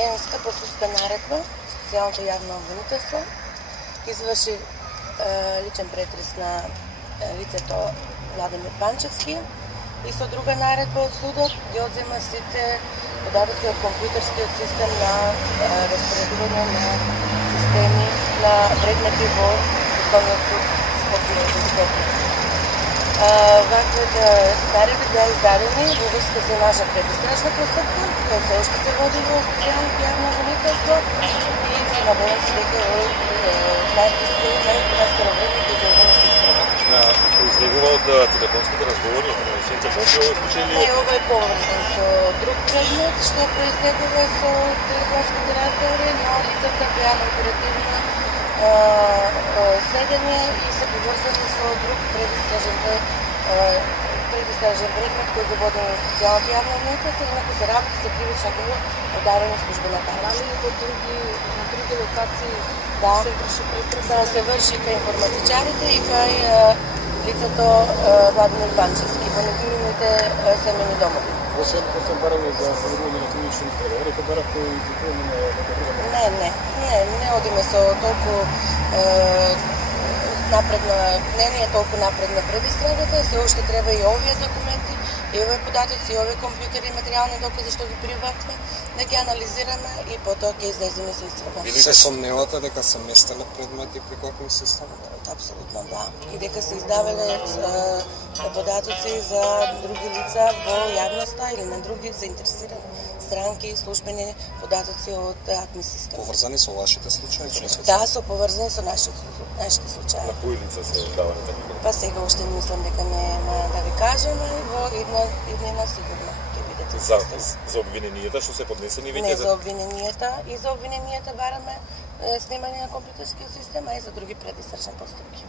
денеска по судска наредба, специалното явно обвинителство извърши личен претрес на лицето Владимир Панчевски и со друга наредба од судот ги одзема сите податоци од компјутерскиот систем на распоредување на системи на предмети во Уставниот суд Скопје. Вакви наредби беа издадени во врска со наша предистражна постапка, која се уште се води во специјалното јавно обвинителство и се надевам дека во најскоро време ќе излеземе со истрага. Произлегува од телефонските разговори од Реченица Божио случај ли? Не, ова е поврзан со друг предмет што произлегува со телефонските разговори, но лицата беа на оперативно следење и се поврзани со друг предистражен предмет кој го водим на специјалното јавно обвинителство, инаку се работи за кривично дело одавање службена тајна. Дали на други локации се врши претрес? Да, се врши кај информатичарите и кај лицето Владимир Панчевски во неговите семејни домови. Освен барање за поведување на кривични истраги, река баравте и затворување на нека друга? Не одиме со толку напредна, не е толку напредна предистрагата, се уште треба и овие документи, и овие податоци, и овие компјутери и материјални докази што ги прибавме, да ги анализираме и потоа ќе излеземе со истрага. Се сомневате дека се местеле предмети при кој систем? Апсолутно да. И дека се издавале податоци за други лица во јавноста или на други заинтересирани странки, службени податоци од АКМИ систем. Поврзани со вашите случаи? Да, со поврзани со нашите случаи. На кои лица се давани такви? Па сега уште мислам дека нема да ви кажеме, во иднина сигурно ќе бидете За обвиненијата што се поднесени веќе? Не за обвиненијата, и за обвиненијата бараме снимање на компјутерскиот систем, а и за други предистражни постапки.